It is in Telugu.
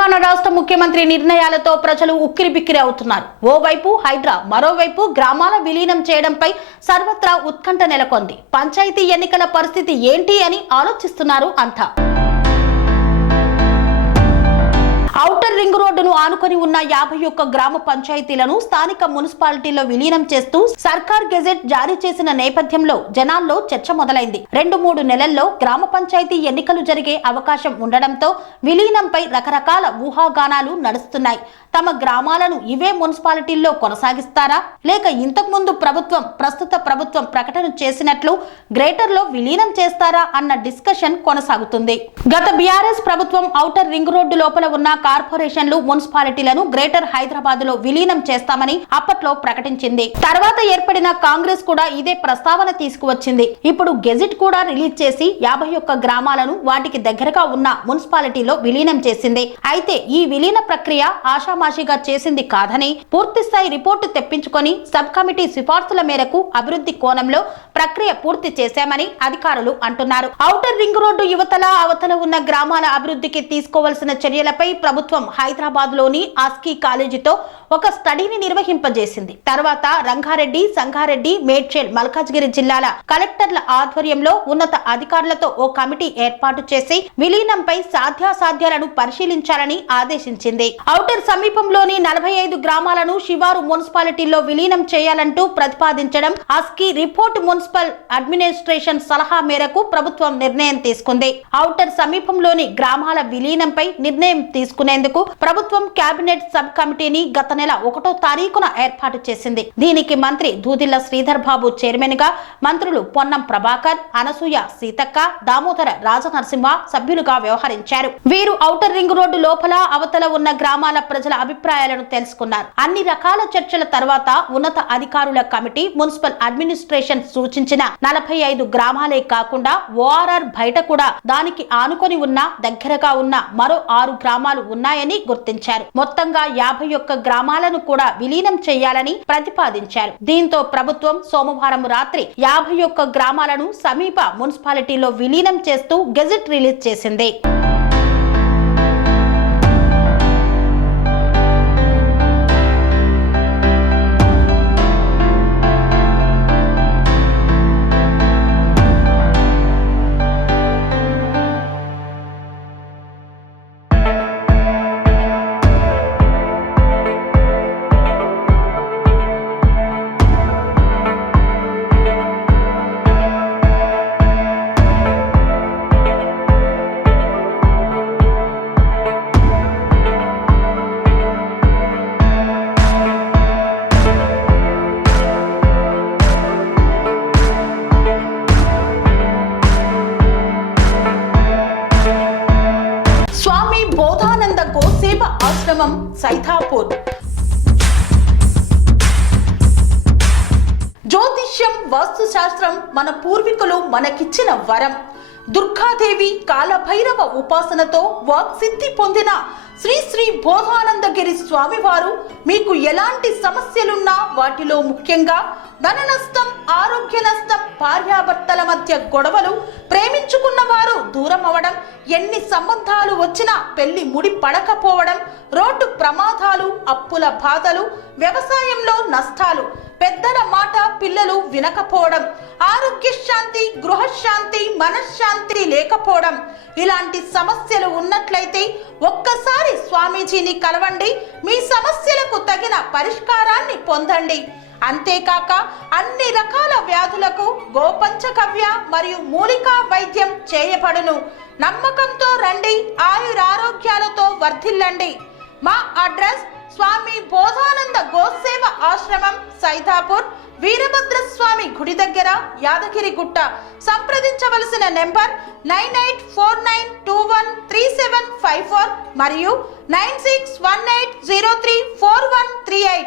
తెలంగాణ రాష్ట్ర ముఖ్యమంత్రి నిర్ణయాలతో ప్రజలు ఉక్కిరిబిక్కిరి అవుతున్నారు. ఓవైపు హైడ్రా, మరోవైపు గ్రామాల విలీనం చేయడంపై సర్వత్రా ఉత్కంఠ నెలకొంది. పంచాయతీ ఎన్నికల పరిస్థితి ఏంటి అని ఆలోచిస్తున్నారు అంతా. ఔటర్ రింగ్ రోడ్డును ఆనుకొని ఉన్న 51 గ్రామ పంచాయతీలను స్థానిక మున్సిపాలిటీలో విలీనం చేస్తూ సర్కార్ గెజెట్ జారీ చేసిన నేపథ్యంలో జనాల్లో చర్చ మొదలైంది. 2-3 నెలల్లో గ్రామ పంచాయతీ ఎన్నికలు జరిగే అవకాశం ఉండడంతో విలీనంపై రకరకాల ఊహాగానాలు నడుస్తున్నాయి. తమ గ్రామాలను ఇవే మున్సిపాలిటీల్లో కొనసాగిస్తారా, లేక ఇంతకు ముందు ప్రస్తుత ప్రభుత్వం ప్రకటన చేసినట్లు గ్రేటర్ లో విలీనం చేస్తారా అన్న డిస్కషన్ కొనసాగుతుంది. గత బీఆర్ఎస్ ప్రభుత్వం ఔటర్ రింగ్ రోడ్డు లోపల ఉన్న కార్పొరేషన్లు, మున్సిపాలిటీలను గ్రేటర్ హైదరాబాద్ లో విలీనం చేస్తామని అప్పట్లో ప్రకటించింది. తర్వాత ఏర్పడిన కాంగ్రెస్ కూడా ఇదే ప్రస్తావన తీసుకువచ్చింది. ఇప్పుడు గెజిట్ కూడా రిలీజ్ చేసి 51 గ్రామాలను వాటికి దగ్గరగా ఉన్న మున్సిపాలిటీలో విలీనం చేసింది. అయితే ఈ విలీన ప్రక్రియ ఆషామాషిగా చేసింది కాదని, పూర్తిస్థాయి రిపోర్టు తెప్పించుకొని సబ్ కమిటీ సిఫార్సుల మేరకు అభివృద్ధి కోణంలో ప్రక్రియ పూర్తి చేశామని అధికారులు అంటున్నారు. ఔటర్ రింగ్ రోడ్డు యువతల అవతల ఉన్న గ్రామాల అభివృద్ధికి తీసుకోవాల్సిన చర్యలపై ప్రభుత్వం హైదరాబాద్ లోని ఆస్కీ కాలేజీతో ఒక స్టడీని నిర్వహింపజేసింది. తర్వాత రంగారెడ్డి, సంగారెడ్డి, మేడ్చల్, మల్కాజ్గిరి జిల్లాల కలెక్టర్ల ఆధ్వర్యంలో ఉన్నత అధికారులతో ఓ కమిటీ ఏర్పాటు చేసి విలీనంపై సాధ్యాసాధ్యాలను పరిశీలించాలని ఆదేశించింది. ఔటర్ సమీపంలోని 45 గ్రామాలను శివారు మున్సిపాలిటీల్లో విలీనం చేయాలంటూ ప్రతిపాదించడం ఆస్కీ రిపోర్ట్ మున్సిపల్ అడ్మినిస్ట్రేషన్ సలహా మేరకు ప్రభుత్వం నిర్ణయం తీసుకుంది. ఔటర్ సమీపంలోని గ్రామాల విలీనంపై నిర్ణయం తీసుకునేందుకు ప్రభుత్వం కేబినెట్ సబ్ కమిటీని గత నెల 1వ తారీఖున ఏర్పాటు చేసింది. దీనికి మంత్రి దూదిళ్ల శ్రీధర్ బాబు చైర్మన్ గా, మంత్రులు పొన్నం ప్రభాకర్, అనసూయ సీతక్క, దామోదర రాజనరసింహ సభ్యులుగా వ్యవహరించారు. వీరు ఔటర్ రింగ్ రోడ్డు లోపల అవతల ఉన్న గ్రామాల ప్రజల అభిప్రాయాలను తెలుసుకున్నారు. అన్ని రకాల చర్చల తర్వాత ఉన్నత అధికారుల కమిటీ మున్సిపల్ అడ్మినిస్ట్రేషన్ సూచించిన 45 గ్రామాలే కాకుండా ఓఆర్ఆర్ బయట కూడా దానికి ఆనుకొని ఉన్న దగ్గరగా ఉన్న మరో 6 గ్రామాలు ఉన్నాయని గుర్తించారు. మొత్తంగా 51 గ్రామాలను కూడా విలీనం చేయాలని ప్రతిపాదించారు. దీంతో ప్రభుత్వం సోమవారం రాత్రి 51 గ్రామాలను సమీప మున్సిపాలిటీలో విలీనం చేస్తూ గెజెట్ రిలీజ్ చేసింది. ఆశ్రమం సైథాపూర్. జ్యోతిష్యం, వాస్తుశాస్త్రం మన పూర్వీకులు మనకిచ్చిన వరం. దుర్గాదేవి, కాలభైరవ ఉపాసనతో వాక్సిద్ధి పొందిన శ్రీ శ్రీ బోధానందగిరి స్వామివారు మీకు ఎలాంటి సమస్యలున్నా, వాటిలో ముఖ్యంగా ధన నష్టం, ఆరోగ్య నష్టం, భార్యాభర్తల మధ్య గొడవలు, ప్రేమించుకున్న వారు దూరం అవడం, ఎన్ని సంబంధాలు వచ్చినా పెళ్లి ముడి పడకపోవడం, రోడ్డు ప్రమాదాలు, అప్పుల బాధలు, వ్యవసాయంలో నష్టాలు, పెద్దల మాట పిల్లలు వినకపోవడం, ఆరోగ్య శాంతి, గృహశాంతి, మనశ్శాంతి లేకపోవడం, ఇలాంటి సమస్యలు ఉన్నట్లయితే ఒక్కసారి స్వామీజీని కలవండి. మీ సమస్యలకు తగిన పరిష్కారాన్ని పొందండి. అంతేకాక అన్ని రకాల వ్యాధులకు గోపంచకవ్య మరియు మూలికా వైద్యం చేయబడును. నమ్మకంతో రండి, ఆయురారోగ్యాలతో వర్ధిల్లండి. మా అడ్రస్ స్వామి బోధానంద గోసేవ ఆశ్రమం, సైథాపూర్, వీరభద్రస్వామి గుడి దగ్గర, యాదగిరిగుట్ట. సంప్రదించవలసిన నెంబర్ 9849213754 మరియు 9618034138.